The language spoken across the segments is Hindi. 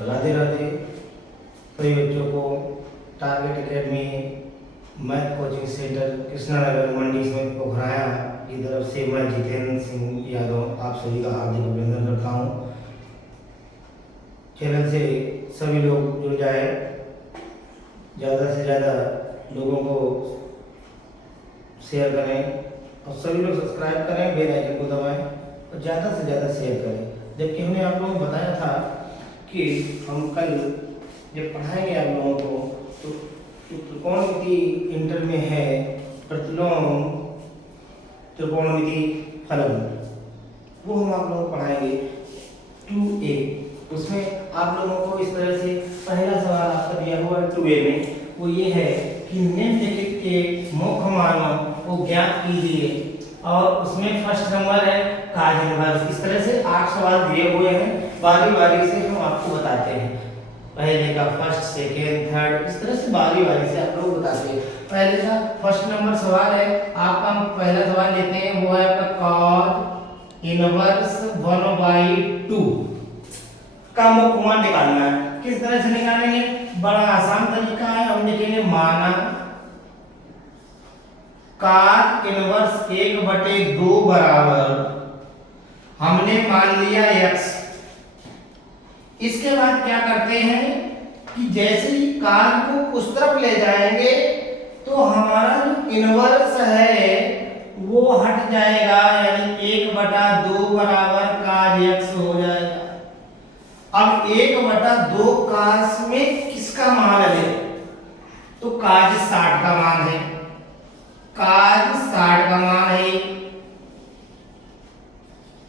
राधे राधे सभी बच्चों को target academy math coaching centre Krishnanagar मंडी समिति पोखराया की तरफ से मैं जितेंद्र सिंह यादव आप सभी का हार्दिक अभिनंदन करता हूँ। चैनल से सभी लोग जुड़ जाए, ज़्यादा से ज़्यादा लोगों को शेयर करें और सभी लोग सब्सक्राइब करें, बेल आइकन को दबाएं और ज़्यादा से ज़्यादा शेयर करें। जबकि हमने आप लोगों को बताया था कि हम कल जब पढ़ाएंगे आप लोगों को तो त्रिकोणमिति इंटर में है प्रतिलोम त्रिकोणमिति फलन, वो हम आप लोगों को पढ़ाएंगे 2A। उसमें आप लोगों को इस तरह से पहला सवाल आपका दिया हुआ है 2A में, वो ये है कि निम्नलिखित के मुख्य मानों को ज्ञात कीजिए और उसमें फर्स्ट नंबर है काज इनवर्स। इस तरह से 8 सवाल दिए हुए हैं, बारी बारी से हम आपको बताते हैं। पहले का फर्स्ट, सेकेंड, थर्ड, इस तरह से बारी बारी से आप लोग बताते हैं। पहले का फर्स्ट नंबर सवाल है आपका, हम पहला सवाल लेते हैं, वो है आपका कॉज इनवर्स 1/2 का मुख्य मान निकालना है। किस तरह से निकालेंगे? बड़ा आसान तरीका है, हम लिखेंगे माना काज इनवर्स 1/2 बराबर हमने मान लिया x। इसके बाद क्या करते हैं कि जैसे ही काज को उस तरफ ले जाएंगे तो हमारा जो इनवर्स है वो हट जाएगा, यानी 1/2 बराबर काज x हो जाएगा। अब 1/2 काज में किसका मान है? तो काज 60 का मान है, काज 60 का मान है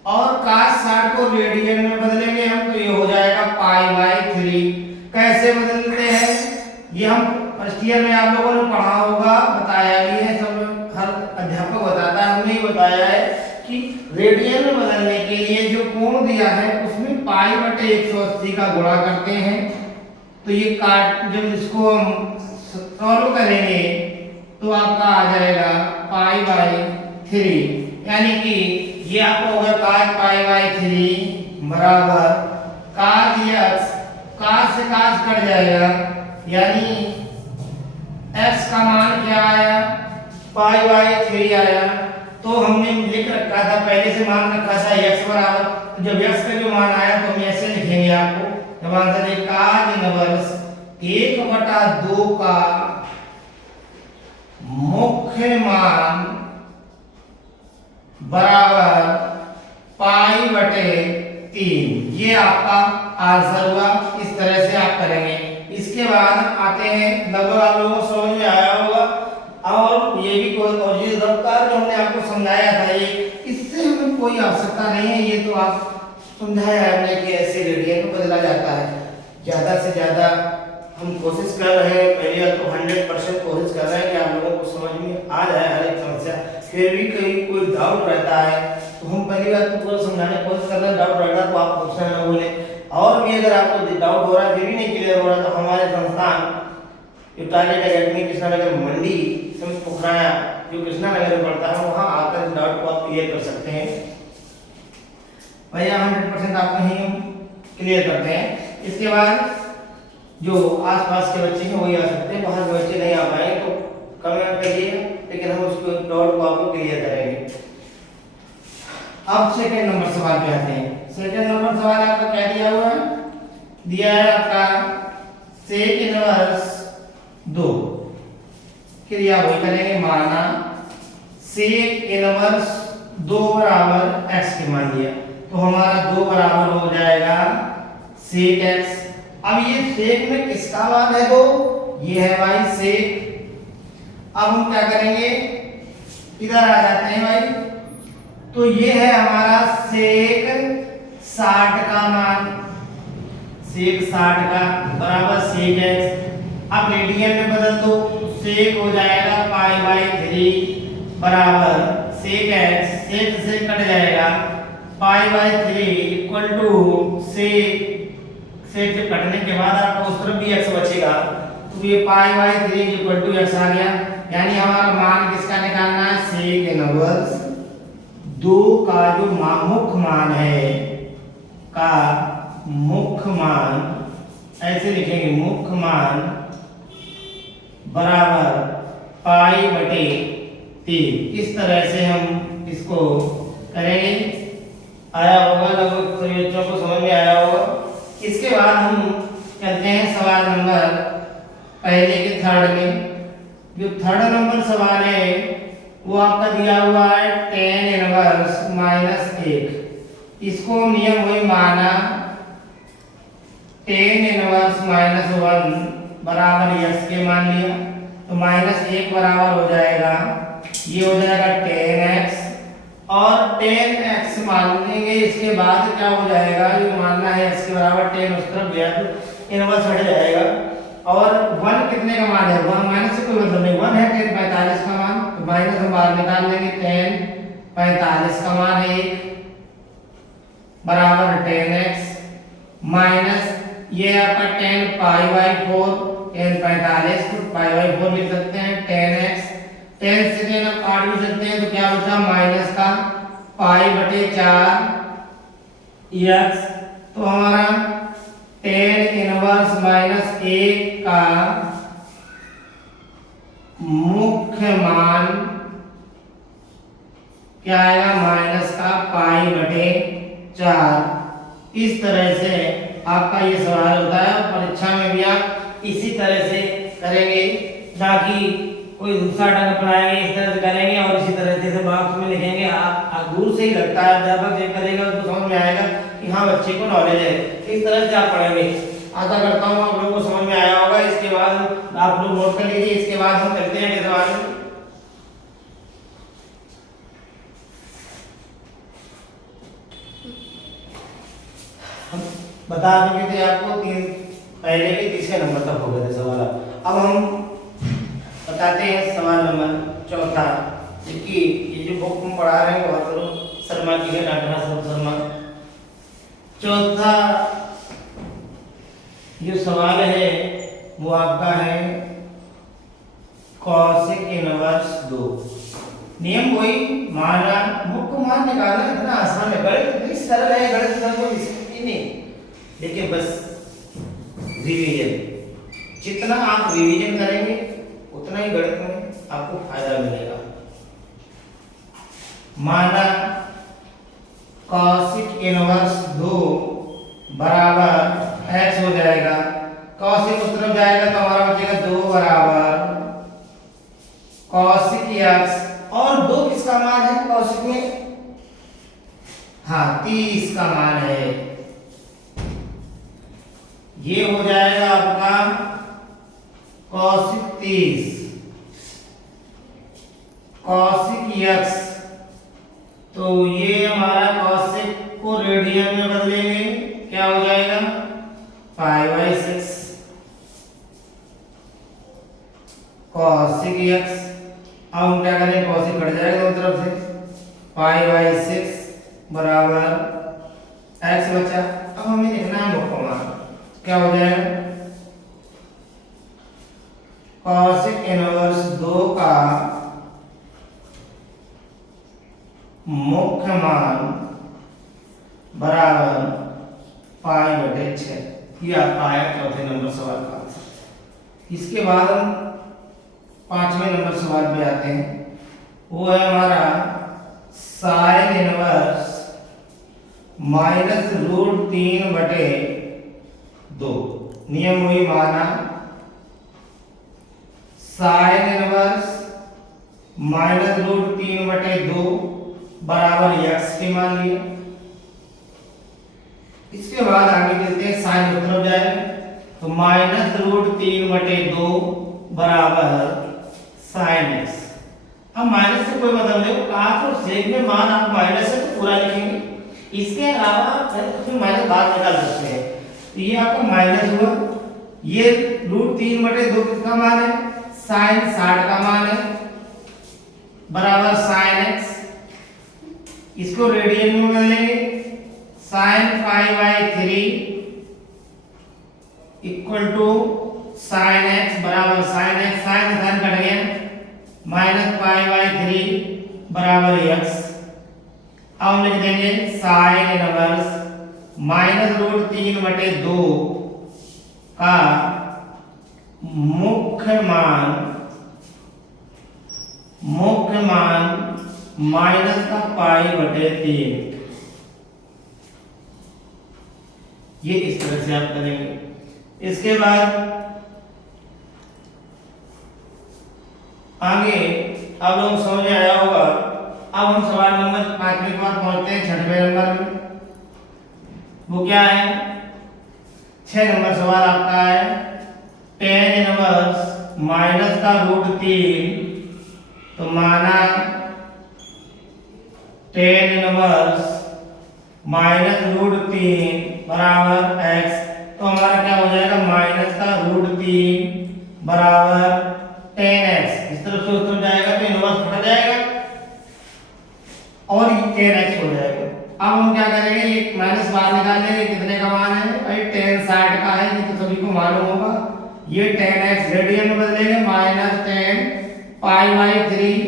और काज 60 को रेडियन में बदलेंगे हम तो ये हो जाएगा π/3। कैसे बदलते हैं ये हम फर्स्ट ईयर में आप लोगों ने पढ़ा होगा, बताया भी है, सब हर अध्यापक बताता है, हमने बताया है कि रेडियन में बदलने के लिए जो कोण दिया है उसमें π/180 का गुणा करते हैं। तो ये काट जब इसको हम सॉल्व करेंगे तो आपका आ जाएगा π/3, यानी कि ये आपका होगा काज π/3 बराबर काज x, काज से काज कट जाएगा, यानी x का मान क्या आया? π/3 आया। तो हमने लिख रखा था, पहले से मान रखा था x बराबर, तो जब x का जो मान आया तो हम ऐसे लिखेंगे आपको, जब आंसर है काज इनवर्स 1/2 का मुख्य मान बराबर π/3। ये आपका आंसर हुआ। इस तरह से आप करेंगे। इसके बाद आते हैं, लगभग आप लोगों को समझ में आया होगा, और ये भी कोई और ये रफ्तार जो हमने आपको समझाया था, ये इससे हमें कोई आवश्यकता नहीं है, ये तो आप समझाया है हमने कि ऐसे रेडियन में बदला जाता है। ज़्यादा से ज़्यादा हम कोशिश कर रहे हैं, पहले तो 100% कोशिश कर रहे हैं कि आप लोगों को समझ में आ जाए हर एक समस्या। फिर भी कहीं कोई डाउट रहता है तो हम पहली बार तो पूरा समझाने की कोशिश कर रहे हैं, डाउट रहता तो आप पूछना ना भूलें। और भी अगर आपको डाउट हो रहा है फिर भी नहीं क्लियर हो रहा तो हमारे संस्थान जो टारगेट एकेडमी कृष्णानगर मंडी समिति पोखराया जो कृष्णानगर में पड़ता है, वहाँ आकर इस डाउट को आप क्लियर कर सकते हैं। भैया 100% आपको ही क्लियर करते हैं। इसके बाद जो आसपास के बच्चे हैं वही आ सकते हैं, बाहर के बच्चे नहीं आ पाए तो कमेंट करिए, लेकिन हम उसको डाउट को आपको क्लियर करेंगे। अब सेकंड नंबर सवाल पे आते हैं। सेकंड नंबर सवाल आपका क्या दिया हुआ है? दिया है आपका सेक इनवर्स 2। क्रिया वही करेंगे, माना सेक इनवर्स 2 बराबर x के मान दिया, तो हमारा 2 बराबर हो जाएगा सेक x। अब ये सेक में किसका मान है? 2, ये है भाई सेक। अब हम क्या करेंगे, इधर आ जाते हैं भाई, तो ये है हमारा सेक 60 का मान, सेक 60 का बराबर सेक x। अब रेडियन में बदल दो, सेक हो जाएगा π/3 बराबर सेक x, सेक से कट जाएगा, π/3 इक्वल टू सेक, सेक से कटने के बाद आपको उस तरफ भी x बचेगा, तो ये π/3 इक्वल टू x आ गया। यानी हमारा मान किसका निकालना है? सेक इनवर्स 2 का जो मुख्य मान है, का मुख्य मान ऐसे लिखेंगे मुख्य मान बराबर पाई बटे 3। इस तरह से हम इसको करेंगे। आया होगा, लगभग सभी बच्चों को समझ में आया होगा। इसके बाद हम चलते हैं सवाल नंबर पहले के थर्ड में। जो थर्ड नंबर सवाल है वो आपका दिया हुआ है tan इनवर्स -1। इसको नियम वही माना tan इनवर्स -1 बराबर x के मान लिया, तो -1 बराबर हो जाएगा, ये हो जाएगा tan x, और tan x मान लेंगे। इसके बाद क्या हो जाएगा, ये मानना है x के बराबर tan उस तरफ गया तो इनवर्स हट जाएगा। और 1 कितने का मान है, 1 माइनस से कोई मतलब नहीं, 1 है tan 45 का मान, तो माइनस हम बाहर निकाल लेंगे, tan 45 का मान है 1 बराबर tan x माइनस ये आपका tan π/4, tan 45 को π/4 लिख सकते हैं, tan x, tan से tan आप काट भी सकते हैं, तो क्या बचा माइनस का π/4 x। तो हमारा tan इनवर्स -1 का मुख्य मान क्या आएगा, माइनस का π/4। इस तरह से आपका ये सवाल होता है। परीक्षा में भी आप इसी तरह से करेंगे, ना कि कोई दूसरा ढंग अपनाएंगे, इस तरह से करेंगे और इसी तरह से बॉक्स में लिखेंगे। आप दूर से ही लगता है, अध्यापक चेक करेगा तो समझ में आएगा कि हाँ बच्चे को नॉलेज है। इस तरह से आप पढ़ेंगे। आशा करता हूँ आप लोगों को समझ में आया होगा। इसके बाद आप लोग नोट कर लीजिए। इसके बाद हम चलते हैं अगले सवाल में। बता चुके थे आपको पहले के तीसरे नंबर तक हो गए थे सवाल। अब हम बताते हैं सवाल नंबर चौथा, जबकि ये जो बुक में पढ़ा रहे हैं बहुत शर्मा की है, डॉक्टर हसन शर्मा। चौथा जो सवाल है वो आपका है कॉसेक इनवर्स 2। नियम वही माना, मुख्य मान निकालना इतना आसान है, गणित इतनी सरल है, गणित में कोई दिक्कत नहीं। देखिए बस रिवीजन, जितना आप रिवीजन करेंगे उतना ही गणित में आपको फायदा मिलेगा। माना कॉसिक इनवर्स 2 बराबर x हो जाएगा, कॉसिक उस तरफ जाएगा तो हमारा बचेगा 2 बराबर कॉसिक x, और 2 किसका मान है कॉसिक में, हाँ 30 का मान है। ये हो जाएगा आपका कॉसिक 30 कॉसिक x, तो ये हमारा कॉसिक को रेडियन में बदलेंगे, क्या हो जाएगा π/6 कॉसिक x। अब हम क्या करें, कॉसिक कट जाएगा दोनों तरफ से, π/6 बराबर x बचा। अब हमें लिखना है मुख्य मान, क्या हो जाएगा कॉसिक इनवर्स 2 का मुख्य मान बराबर π/6। ये आपका आया चौथे नंबर सवाल का आंसर। इसके बाद हम पांचवें नंबर सवाल पे आते हैं, वो है हमारा साइन इनवर्स -√3/2। नियम वही माना, साइन इनवर्स -√3/2 बराबर x के मान लिए। इसके बाद आगे चलते हैं, साइन उस तरफ जाएगा तो -√3/2 बराबर साइन x। अब माइनस से कोई मतलब नहीं, कहा तो सेक में मान आप माइनस से तो पूरा लिखेंगे, इसके अलावा तो माइनस बाहर निकाल सकते हैं। तो ये आपका माइनस हुआ, ये √3/2 किसका मान है, साइन 60 का मान है बराबर साइन x। इसको रेडियन में बदलेंगे, sine π/3 equal to sine x बराबर sine x, sine sine cut गया, -π/3 बराबर x। अब हम लिख देंगे साइन इनवर्स -√3/2 का मुख्य मान माइनस का पाई बटे 3। ये इस तरह से आप करेंगे। इसके बाद आगे अब लोग समझ में आया होगा। अब हम सवाल नंबर 5 के बाद पहुंचते हैं 6वें नंबर में। वो क्या है? 6 नंबर सवाल आपका है tan इनवर्स माइनस का √3। तो माना tan इनवर्स माइनस √3 बराबर x। तो हमारा क्या हो जाएगा? माइनस का √3 बराबर tan x। इस तरफ से उस तरफ जाएगा तो इनवर्स हट जाएगा और tan x हो जाएगा। अब हम क्या करेंगे? ये माइनस बाहर निकाल लेंगे। कितने का मान है भाई? tan 60 का है, ये तो सभी को मालूम होगा। ये tan x रेडियन में बदलेंगे माइनस tan π/3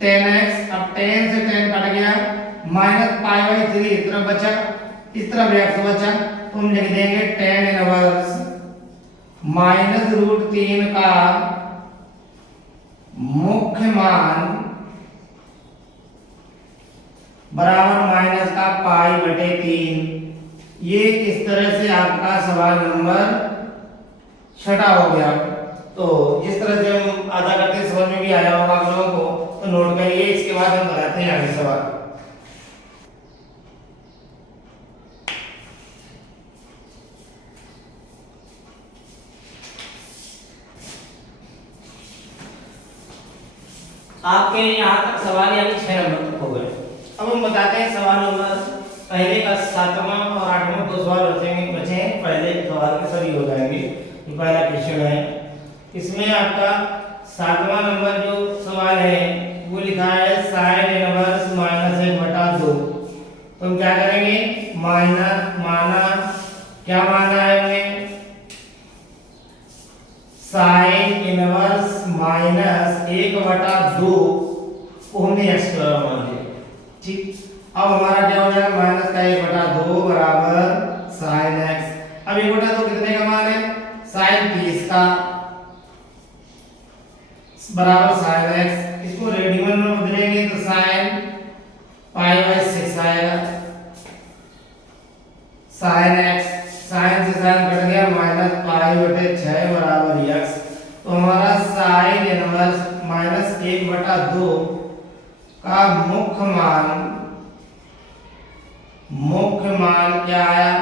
tan x। अब tan से tan कट गया, माइनस π/3 इस तरफ बचा, इस तरफ x बचा। तो हम लिख देंगे tan इनवर्स माइनस √3 का मुख्य मान बराबर माइनस का π/3। ये इस तरह से आपका सवाल नंबर 6 हो गया। तो जिस तरह से हम आधा करते समझ में भी आया होगा आप लोगों को, तो नोट करिए। इसके बाद हम कराते हैं आगे सवाल। आपके यहाँ तक सवाल यानी 6 नंबर तक हो गए। अब हम बताते हैं सवाल नंबर पहले का 7वां और 8वां 2 सवाल बचे हैं। पहले सवाल के सभी हो जाएंगे। ये पहला क्वेश्चन है। इसमें आपका 7वां नंबर जो सवाल है वो लिखा है sin इनवर्स -1/2। तो हम क्या करेंगे? क्या माना है हमने? sin इनवर्स -1/2 को हमने x बराबर मान लिया। ठीक, अब हमारा क्या हो जाएगा? माइनस का 1/2 बराबर sin x। अब 1/2 कितने का मान है? sin 30 का बराबर sin x। इसको रेडियन में बदलेंगे तो sin π/6 आएगा। sin x, sin से sin कट गया, माइनस π/6 बराबर x। तो हमारा sin इनवर्स -1/2 का मुख्य मान क्या आया?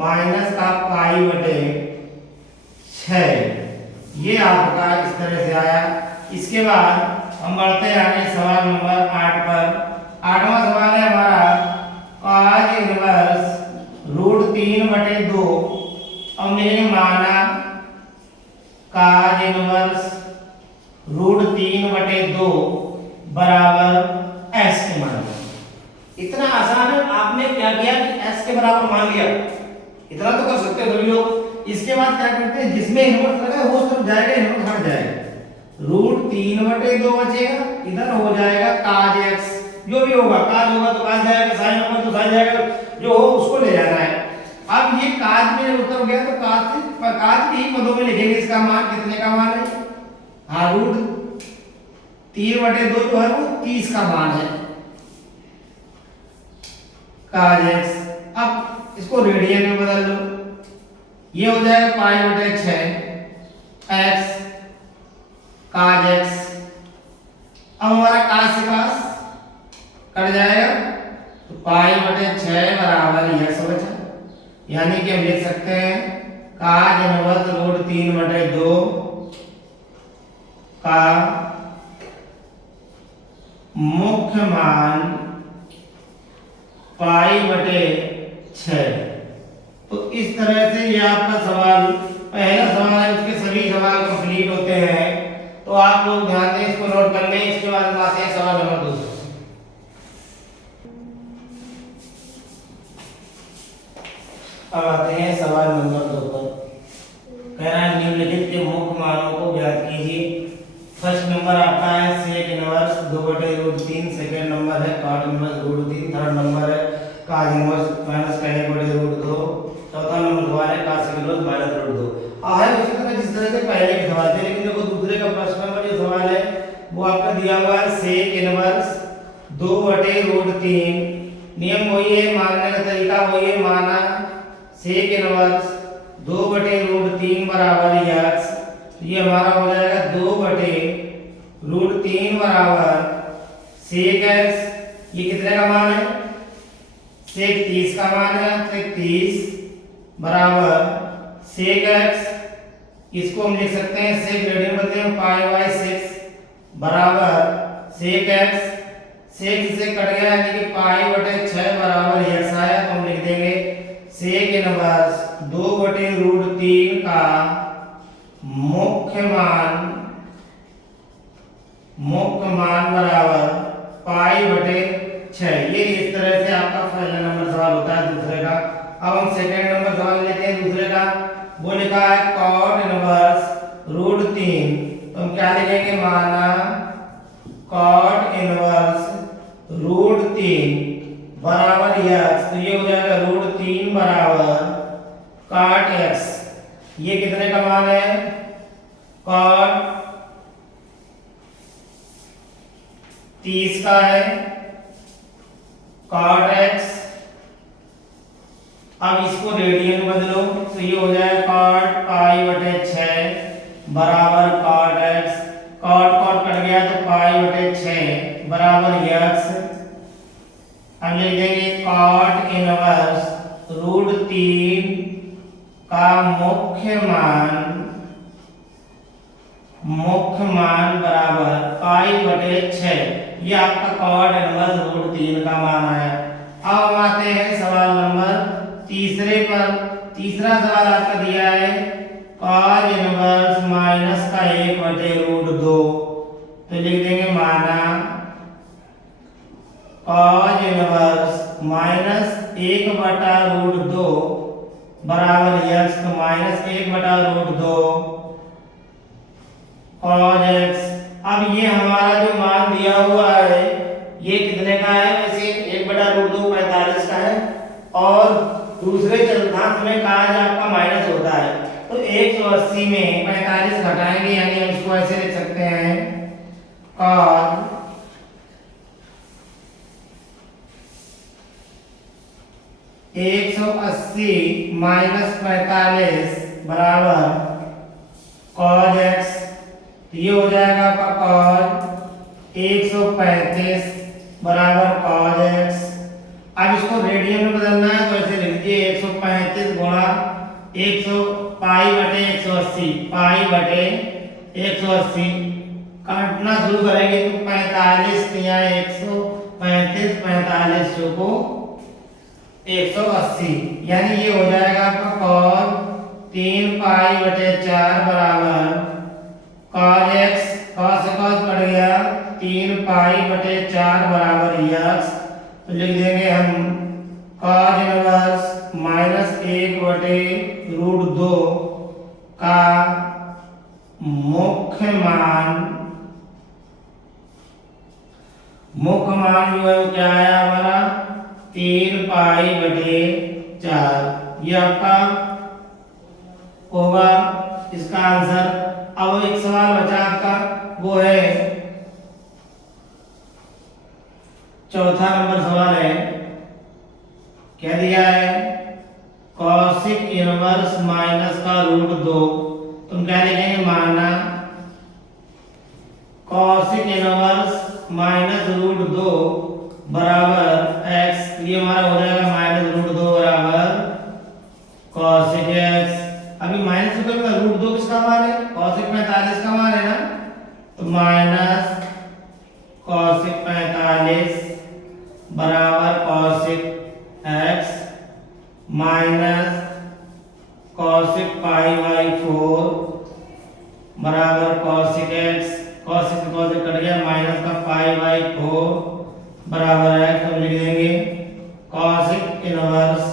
माइनस का π/6। ये आपका इस तरह से आया। इसके बाद हम बढ़ते हैं आगे सवाल नंबर 8 पर। 8वां सवाल है हमारा cos इनवर्स √3/2। हमने माना cos इनवर्स √3/2 बराबर s के मान। इतना आसान है। आपने क्या किया कि s के बराबर मान लिया। इतना तो कर सकते हो सभी लोग। इसके बाद क्या करते हैं? जिसमें इनवर्स लगा है वो सब जाएगा, इनवर्स हट जाएगा। √3/2 बचेगा, इधर हो जाएगा cos x। जो भी होगा cos होगा तो cos जाएगा, sin होगा तो sin जाएगा, जो हो उसको ले जाना है। अब ये cos में उतर गया तो cos के ही पदों में लिखेंगे। इसका मान कितने का मान है? हाँ, √3/2 जो है वो 30 का मान है cos x। अब इसको रेडियन में बदल लो। ये हो जाएगा π/6 x cos x। अब हमारा cos से cos कट जाएगा तो π/6 बराबर x बचा। यानी कि हम लिख सकते हैं cos इनवर्स √3/2 का मुख्य मान π/6। तो इस तरह से ये आपका सवाल पहला सवाल है। उसके सभी सवाल कंप्लीट होते हैं। तो आप लोग ध्यान दें, इसको नोट कर लें। इसके बाद हम आते हैं सवाल नंबर 2। अब आते हैं सवाल नंबर 2 पर। कह रहा है निम्नलिखित के मुख्य मानों को ज्ञात कीजिए। फर्स्ट नंबर आपका है sec इनवर्स 2/√3। सेकंड नंबर है cot इनवर्स √3। थर्ड नंबर है cos इनवर्स -1/√2। चौथा नंबर सवाल है cos इनवर्स दिया हुआ है सेक इनवर्स 2/√3। नियम वही है, मानने का तरीका वही है, माना सेक इनवर्स 2/√3 बराबर x। ये हमारा हो जाएगा 2/√3 बराबर सेक x। ये कितने का मान है? सेक 30 का मान है। सेक 30 बराबर सेक x, इसको हम लिख सकते हैं सेक रेडियन बदले में π/6 बराबर सेक x। सेक से कट गया यानी कि π/6 बराबर x आया, तो हम लिख देंगे सेक इनवर्स 2/√3 का मुख्य मान बराबर π/6। ये इस तरह से आपका पहला नंबर सवाल होता है दूसरे का। अब हम सेकंड नंबर सवाल लेते हैं दूसरे का। वो लिखा है cot इनवर्स √3। तो हम क्या लिखेंगे? माना cot इनवर्स √3 बराबर x। तो ये हो जाएगा √3 बराबर cot x। ये कितने का मान है? cot 30 का है cot x। अब इसको रेडियन बदलो तो ये हो जाएगा cot π/6 बराबर cot x। cot कट गया तो π/6 बराबर x। अब लिख देंगे cot इनवर्स √3 का मुख्य मान बराबर π/6। ये आपका cot इनवर्स √3 का मान आया। अब हम आते हैं सवाल नंबर तीसरे पर। तीसरा सवाल आपका दिया है cos इनवर्स -1/√2। तो लिख देंगे माना cos इनवर्स -1/√2 बराबर x। तो -1/√2 cos x। अब ये हमारा जो मान दिया हुआ है ये कितने का है? वैसे 1/√2 45 का है, और दूसरे चतुर्थांश में काज आपका माइनस होता है। तो 180 में 45 घटाएंगे, यानी हम इसको ऐसे लिख सकते हैं cos 180 - 45 बराबर cos x। ये हो जाएगा आपका cos 135 बराबर cos x। अब इसको रेडियन में बदलना है तो ऐसे लिख दीजिए 135 गुणा 100 π/180 π/180। काटना शुरू करेंगे तो 45 या 135 45 को 180, यानी ये हो जाएगा आपका cos 3π/4 बराबर cos x। cos से cos कट गया 3π/4 बराबर x। तो लिख देंगे हम cos इनवर्स -1/√2 का मुख्य मान जो है क्या है हमारा 3π/4। ये आपका होगा इसका आंसर। अब एक सवाल बचा आपका, वो है चौथा नंबर सवाल है। क्या दिया है? cosec inverse -√2। तुम क्या लिखेंगे? माना cosec इनवर्स -√2 बराबर x। ये हमारा हो जाएगा -√2 बराबर cosec x। अभी माइनस √2 किसका मान है? cosec 45 का मान है ना, तो माइनस cosec 45 बराबर cosec x माइनस cosec π/4 बराबर cosec x। cosec कट गया, माइनस का π/4 बराबर x। हम लिख देंगे cosec इनवर्स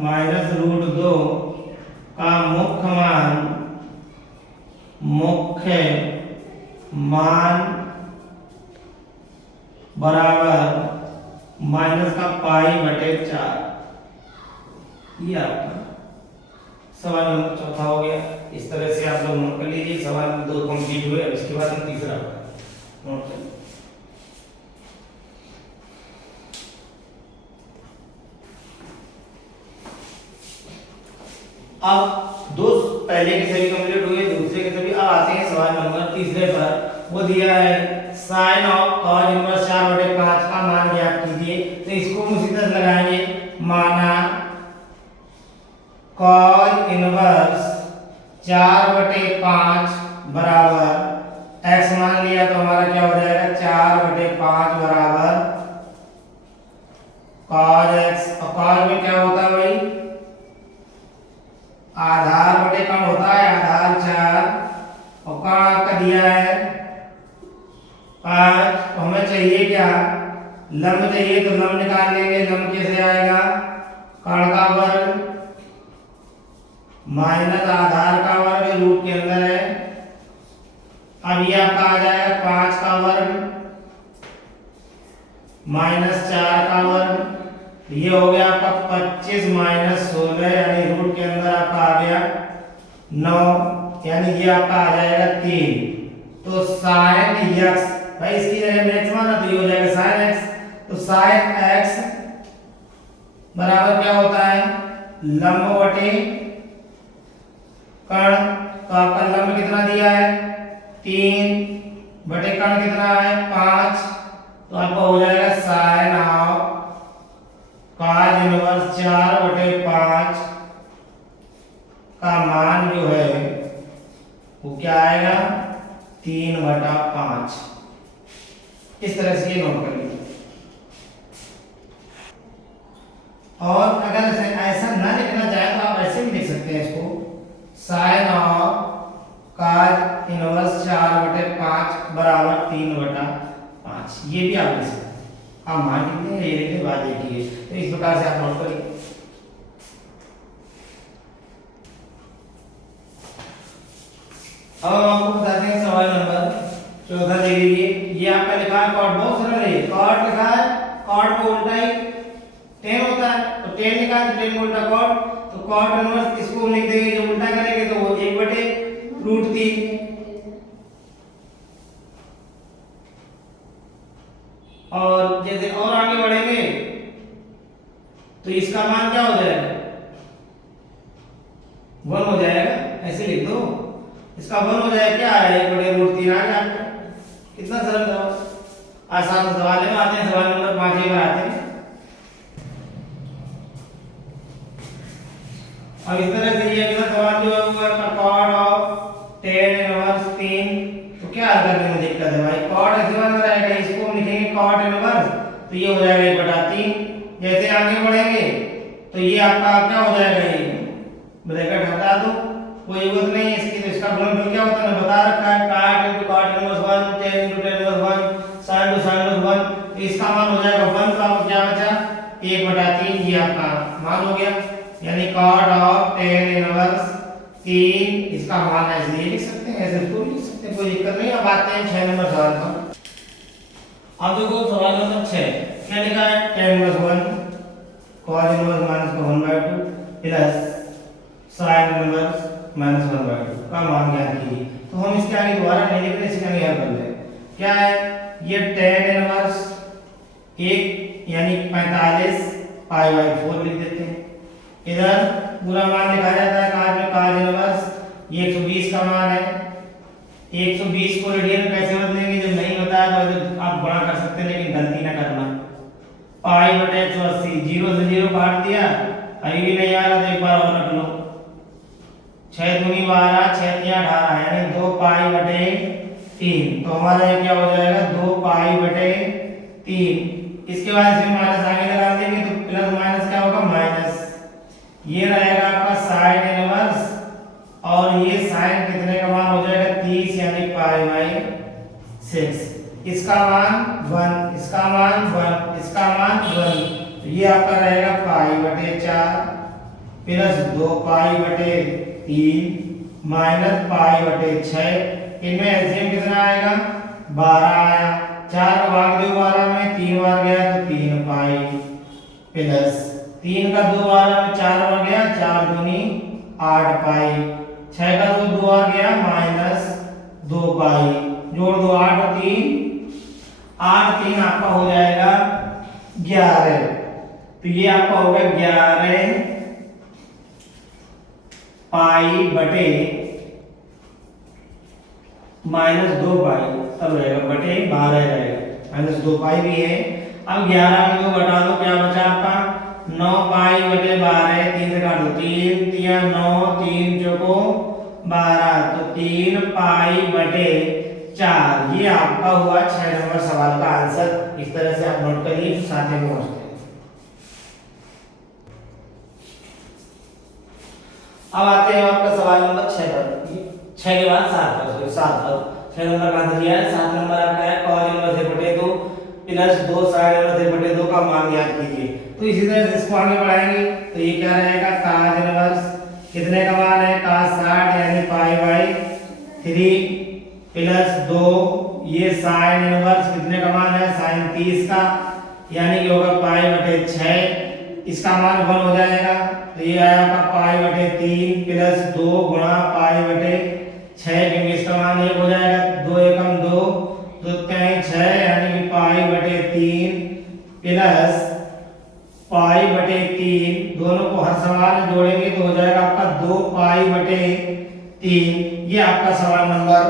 -√2 का मुख्य मान बराबर माइनस का π/4। ये आपका सवाल नंबर चौथा हो गया। इस तरह से आप लोग नोट कर लीजिए। सवाल 2 कंप्लीट हुए। अब इसके बाद हम तीसरा नोट करें। अब दो पहले के सभी कंप्लीट हुए, दूसरे के सभी। अब आते हैं सवाल नंबर तीसरे पर। वो दिया है sin ऑफ cos इनवर्स 4/5 का मान ज्ञात कीजिए। तो इसको हम उसी तरह लगाएंगे। माना cos इनवर्स 4/5 बराबर x मान लिया, तो हमारा क्या हो जाएगा 4/5 बराबर cos x। और cos में क्या होता है भाई, आधार बटे कण होता है, आधार 4 और कण आपका दिया है 5। तो हमें चाहिए क्या, लंब चाहिए। तो लंब निकाल लेंगे। लंब कैसे आएगा, कण का वर्ग माइनस आधार का वर्ग रूट के अंदर है। अब ये आपका आ जाएगा 5 का वर्ग माइनस 4 का वर्ग। ये हो गया आपका 25 माइनस 16, यानी रूट के अंदर आपका आ गया 9, यानी ये आपका आ जाएगा 3। तो sin x, भाई इसकी जगह में x माना तो ये हो जाएगा sin x। तो sin x बराबर क्या होता है, लंब बटे कण। तो आपका लंब कितना दिया है 3 बटे कण कितना है 5। तो आपका हो जाएगा sin ऑफ cos इनवर्स 4/5 का मान जो है वो क्या आएगा 3/5। इस तरह से ये नोट कर लीजिए। और अगर ऐसा ना लिखना चाहे तो आप ऐसे भी लिख सकते हैं इसको, sin ऑफ cos इनवर्स 4/5 बराबर 3/5। ये भी आप लिख सकते हैं। आप मान कितने हैं ये देखिए, बात देखिए। तो इस प्रकार से आप नोट करिए। अब हम आपको बताते हैं सवाल नंबर 14 दे लीजिए। ये आपका लिखा है कॉट, बहुत सरल है। कॉट लिखा है, कॉट को उल्टा ही tan होता है, तो tan लिखा है तो tan को उल्टा कॉट। तो कॉट इनवर्स इसको हम लिख देंगे, जो उल्टा करेंगे तो वो 1/√3। और जैसे और आगे बढ़ेंगे तो इसका मान क्या हो जाएगा 1 हो जाएगा। ऐसे लिख दो, इसका 1 हो जाएगा। क्या आया 1/√3 आ गया। कितना सरल था, आसान सवाल है। आते हैं सवाल नंबर 5 पर आते हैं। अब इस तरह से ये अगला सवाल जो है वो आपका cot ऑफ tan इनवर्स 3। तो क्या हल करने में दिक्कत है भाई, cot ऐसे बन रहेगा, इसको हम लिखेंगे cot इनवर्स, तो ये हो जाएगा 1/3। जैसे आगे बढ़ेंगे तो ये आपका क्या हो जाएगा, ये ब्रैकेट हटा दो, कोई जरूरत नहीं है इसकी। तो इसका गुणनफल क्या होता है ना बता रखा है, cot cot inverse 1, tan tan inverse 1, sin sin 1। तो इसका मान हो जाएगा 1। तो आपको क्या बचा 1/3। ये आपका मान हो गया, यानी cot ऑफ tan इनवर्स 3। इसका मान ऐसे ही लिख सकते हैं, ऐसे तो लिख सकते हैं, कोई दिक्कत नहीं। अब आते हैं 6 नंबर सवाल पर। अब देखो सवाल नंबर 6 क्या लिखा है, tan inverse 1 cos inverse -1/2 plus sin inverse -1/2 का मान ज्ञात कीजिए। तो हम इसके आगे दोबारा नहीं लिख रहे, इसके आगे याद कर ले। क्या है ये tan इनवर्स 1 यानी 45 π/4 लिख देते हैं। इधर पूरा मान लिखा जाता है काज में, काज इनवर्स ये 120 का मान है। 120 को रेडियन में कैसे बदलेंगे, जब नहीं बताया तो आप गुणा कर सकते हैं, लेकिन गलती ना करना। π/180 0 से 0 काट दिया, अभी भी नहीं आ रहा तो एक बार और रख लो। 6 दूनी 12, 6 तिया 18, यानी 2π/3। तो हमारा ये क्या हो जाएगा 2π/3। इसके बाद इसमें माइनस आगे लगा देंगे तो प्लस माइनस क्या होगा माइनस। ये रहेगा आपका sin इनवर्स, और ये sin कितने का मान हो जाएगा 30, यानी π/6। इसका मान 1, इसका मान 1, इसका मान 1। तो ये आपका रहेगा π/4 प्लस 2π/3 माइनस π/6। इनमें एलसीएम कितना आएगा 12 आया। 4 का भाग दो 12 में, 3 बार गया तो 3π प्लस 3 का 2 बार में 4 बार गया, 4 दूनी 8 पाई, 6 का 2 आ गया माइनस 2 पाई, जोड़ दो 8 और 3 आपका हो जाएगा 11। तो ये आपका होगा 11 पाई बटे माइनस 2 पाई, तब रहेगा बटे 12 रहेगा, माइनस 2 पाई भी है। अब 11 में 2 घटा दो, क्या बचा आपका 9 पाई बटे 12, 3 से काट दो, 3 तिया 9, 3 चौको 12, तो 3 पाई बटे 4। ये आपका हुआ 6 नंबर सवाल का आंसर। इस तरह से आप नोट करिए, साथ में पहुंचते हैं। अब आते हैं आपका सवाल नंबर 6 पर, 6 के बाद 7 पर, 7 पर 6 नंबर का आंसर दिया है। 7 नंबर आपका है cos इनवर्स ए बटे 2 प्लस 2 sin इनवर्स ए बटे 2 का मान ज्ञात कीजिए। तो इसी तरह से इसको आगे बढ़ाएंगे, तो ये क्या रहेगा cos इनवर्स कितने का मान है cos 60 यानी पाई बाई 3 प्लस 2 ये sin इनवर्स कितने का मान है sin 30 का यानी कि होगा पाई बटे 6, इसका मान 1 हो जाएगा। तो ये आया आपका पाई बटे 3 प्लस 2 गुणा पाई बटे 6, क्योंकि इसका मान 1 हो जाएगा, 2 एकम 2, 2 तिहाई 6 यानी कि पाई बटे 3 प्लस पाई बटे 3, दोनों को हर सवाल में जोड़ेंगे तो हो जाएगा आपका 2 पाई बटे 3। ये आपका सवाल नंबर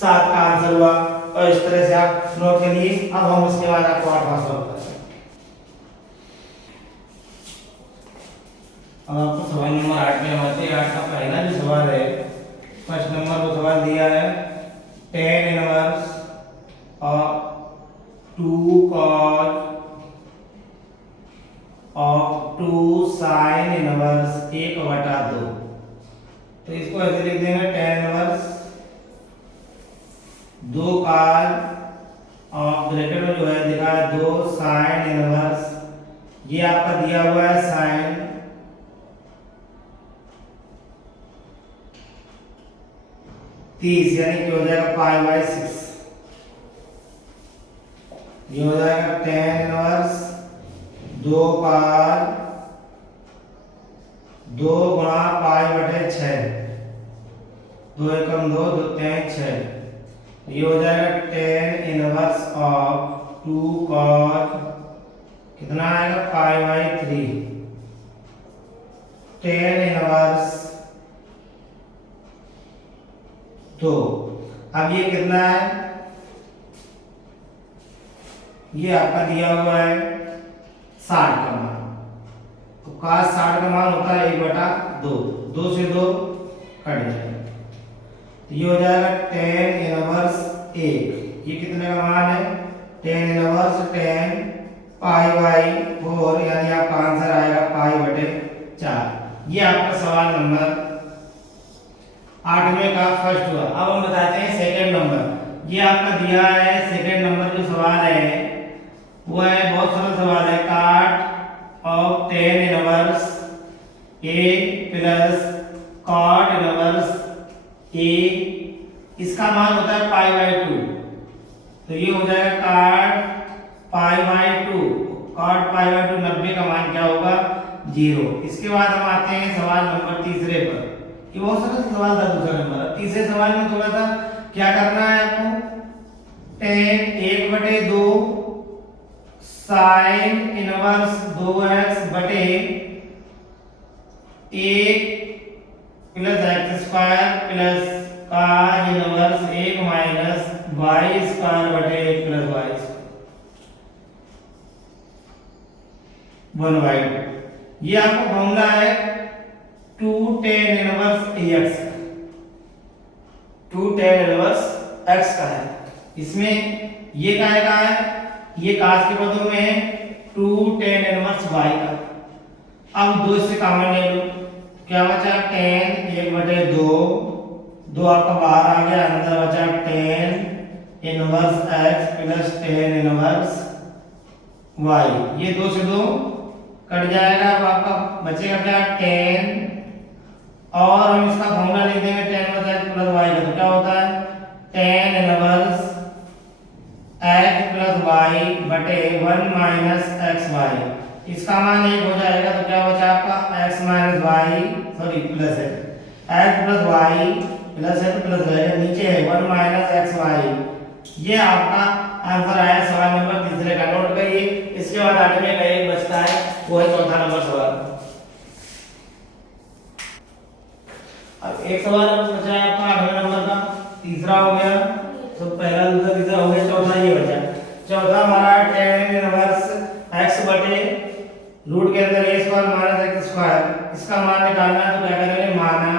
7 का आंसर हुआ। और इस तरह से आप नोट करिए। अब हम उसके बाद आपको 8वां सवाल करते हैं। अब आपको सवाल नंबर 8 में हम आते हैं। 8 का पहला जो सवाल है, फर्स्ट नंबर को सवाल दिया है tan inverse of 2 cos of 2 sin inverse 1/2। तो इसको ऐसे लिख देंगे tan inverse 2 cos of bracket में जो है लिखा है 2 sin इनवर्स, ये आपका दिया हुआ है sin 30 यानी कि हो जाएगा पाई बाई 6। ये हो जाएगा tan इनवर्स 2 cos 2 गुणा पाई बटे 6, 2 एकम 2, 2 तिहाई 6। ये हो जाएगा tan इनवर्स ऑफ 2 cos कितना आएगा पाई बाई 3 tan इनवर्स 2। अब ये कितना है, ये आपका दिया हुआ है 60 का मान। तो cos 60 का मान होता है 1/2, 2 से 2 कट जाएगा, तो ये हो जाएगा tan इनवर्स 1। ये कितने का मान है tan इनवर्स 10 पाई बाई 4 यानी आपका आंसर आएगा पाई बटे 4। ये आपका सवाल नंबर 8वें का फर्स्ट हुआ। अब हम बताते हैं सेकंड नंबर। ये आपका दिया है सेकंड नंबर जो सवाल है वो है बहुत सरल सवाल है, cot of tan inverse a plus cot inverse a, इसका मान होता है पाई बाई 2। तो ये हो जाएगा cot pi by 2, cot pi by 2 90 का मान क्या होगा 0। इसके बाद हम आते हैं सवाल नंबर तीसरे पर। ये बहुत सरल सवाल था दूसरा नंबर। तीसरे सवाल में थोड़ा सा क्या करना है आपको, tan 1/2 sin इनवर्स 2x बटे 1 plus x square plus cos inverse 1 minus y square बटे 1 प्लस y 1/2। ये आपको फॉर्मूला है 2 tan इनवर्स x का, 2 tan इनवर्स x का है। इसमें ये काय का है, ये cos के पदों में है 2 tan इनवर्स y का। अब 2 से कॉमन ले लो, क्या बचा tan 1/2, 2 आपका बाहर आ गया, अंदर बचा tan inverse x plus tan inverse y। ये 2 से 2 कट जाएगा, अब आपका बचेगा क्या tan, और हम इसका फॉर्मूला लिख देंगे tan inverse x plus y का। तो क्या होता है tan inverse x plus y बटे 1 माइनस xy। इसका मान 1 हो जाएगा तो क्या बचा आपका x minus y, sorry plus है, x प्लस वाई प्लस है तो प्लस रहेगा, नीचे है 1 माइनस एक्स वाई। ये आपका आंसर आया सवाल नंबर तीसरे का, नोट करिए। इसके बाद 8वें का एक बचता है, वो है चौथा नंबर सवाल। अब एक सवाल अब बचा है आपका 8वें नंबर का, तीसरा हो गया तो पहला दूसरा तीसरा हो गया, चौथा ये बचा। चौथा हमारा tan इनवर्स x बटे रूट के अंदर a square minus x square, इसका मान निकालना है तो क्या करेंगे, माना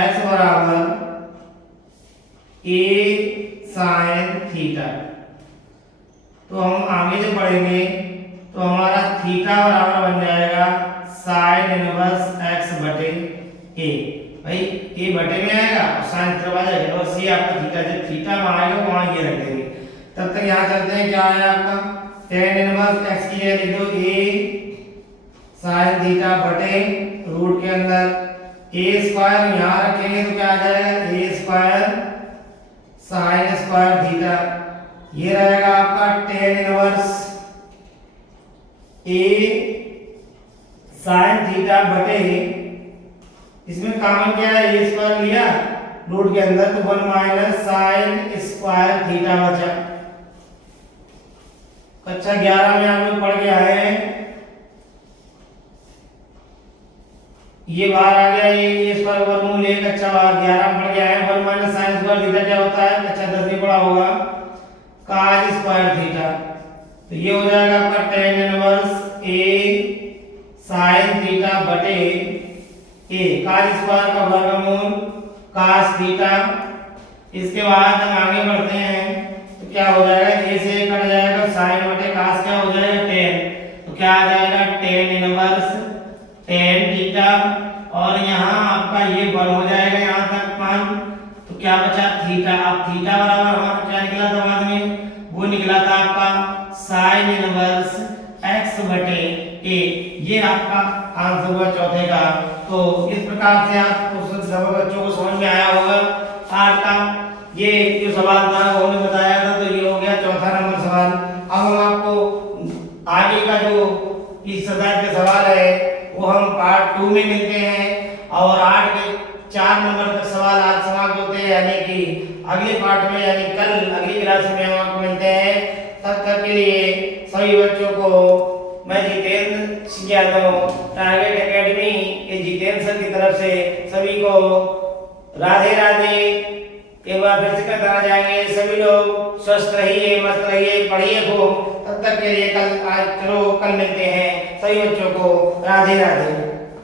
x बराबर a sin थीटा। तो हम आगे जो पढ़ेंगे तो हमारा थीटा बराबर बन जाएगा sin इनवर्स x बटे a। भाई a बटे में आएगा और sin तरफ आ जाएगा और c आपका थीटा, जब थीटा में आएगा वहां ये रख देंगे। तब तक यहाँ चलते हैं, क्या आया आपका tan इनवर्स x की जगह लिख दो a sin थीटा बटे रूट के अंदर a स्क्वायर, यहाँ रखेंगे तो क्या आ जाएगा a square sin square theta. ये रहेगा आपका tan inverse a sin theta बटे, इसमें कॉमन क्या है, a स्क्वायर लिया रूट के अंदर तो 1 माइनस sin स्क्वायर थीटा बचा। कक्षा 11 में आप लोग पढ़ के आए हैं, ये बाहर आ गया, ये स्क्वायर वर्गमूल 1, कक्षा 11 में पढ़ के आए हैं। 1 माइनस sin स्क्वायर थीटा क्या होता है, कक्षा 10 में पढ़ा होगा, cos स्क्वायर थीटा। तो ये हो जाएगा आपका tan inverse a sin theta बटे a, cos स्क्वायर का वर्गमूल cos थीटा। इसके बाद हम आगे बढ़ते हैं तो क्या हो जाएगा, a से कट जाएगा, sin बटे cos क्या हो जाएगा tan, तो क्या आ जाएगा tan इनवर्स tan थीटा। और यहाँ आपका ये 1 हो जाएगा यहाँ तक मान, तो क्या बचा थीटा। अब थीटा बराबर हमारा क्या निकला था बाद में, वो निकला था आपका sin इनवर्स x बटे a। ये आपका आंसर हुआ चौथे का। तो इस प्रकार से आपको सब बच्चों को समझ में आया होगा। आज का ये जो सवाल था वो हमने बताया था, तो ये हो गया चौथा नंबर सवाल। अब हम आपको आगे का जो इस सवाल के सवाल है वो हम पार्ट 2 में मिलते हैं, और 8 के 4 नंबर तक सवाल आज समाप्त होते हैं, यानी कि अगले पार्ट में, यानी कल अगली क्लास में हम आपको मिलते हैं। तब तक के लिए सभी बच्चों को मैं जितेंद्र सिंह यादव टारगेट एकेडमी के जितेंद्र सर की तरफ से सभी को राधे राधे एक बार फिर से कहना जाएंगे। सभी लोग स्वस्थ रहिए, मस्त रहिए, पढ़िए खूब। तब तक के लिए कल चलो कल मिलते हैं। सभी बच्चों को राधे राधे।